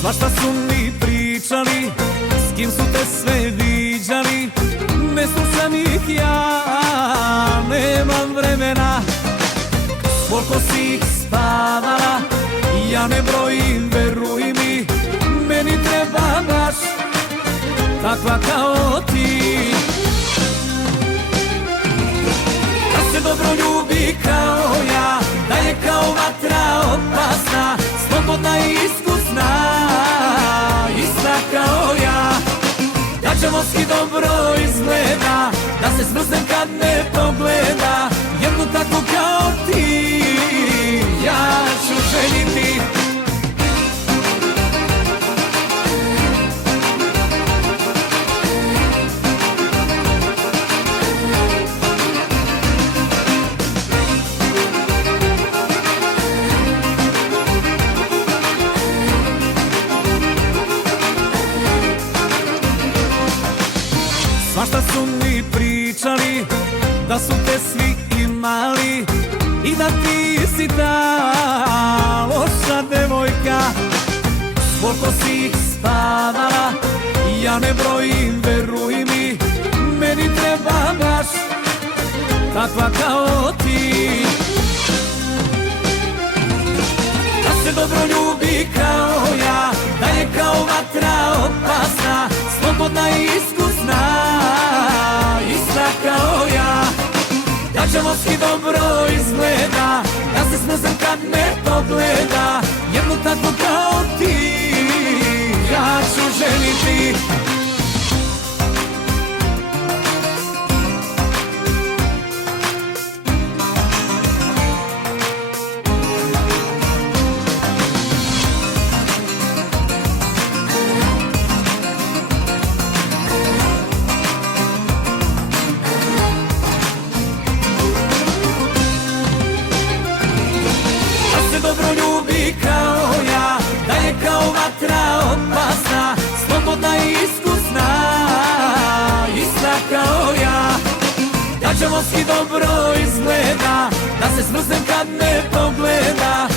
Svašta su mi pričali, s kim su te sve viđali, ne slušam ih ja, nemam vremena. Koliko si ih spavala, ja ne brojim, veruj mi, meni treba baš takva kao ti. Da se dobro ljubi kao ja, da je kao vatra opasna, slobodna i iskusna, ista kao ja. Da će moski dobro izgleda, da se smrznem kad me pogleda, jednu takvu kao ti ja ću ženiti. Svašta su mi pričali, da su te svi imali i da ti si ta loša devojka. Koliko si ih spavala, ja ne brojim, veruj mi, meni treba baš takva kao ti. Da se dobro ljubi kao ja, da je kao vatra opasna, slobodna i iskusna, ista kao ja. Da će moski dobro izgleda, da se smrznem kad me pogleda, jednu takvu kao ti ja ću ženiti. Dobro ljubi kao ja, da je kao vatra opasna, slobodna i iskusna, ista kao ja. Da će moski dobro izgleda, da se smrznem kad me pogleda,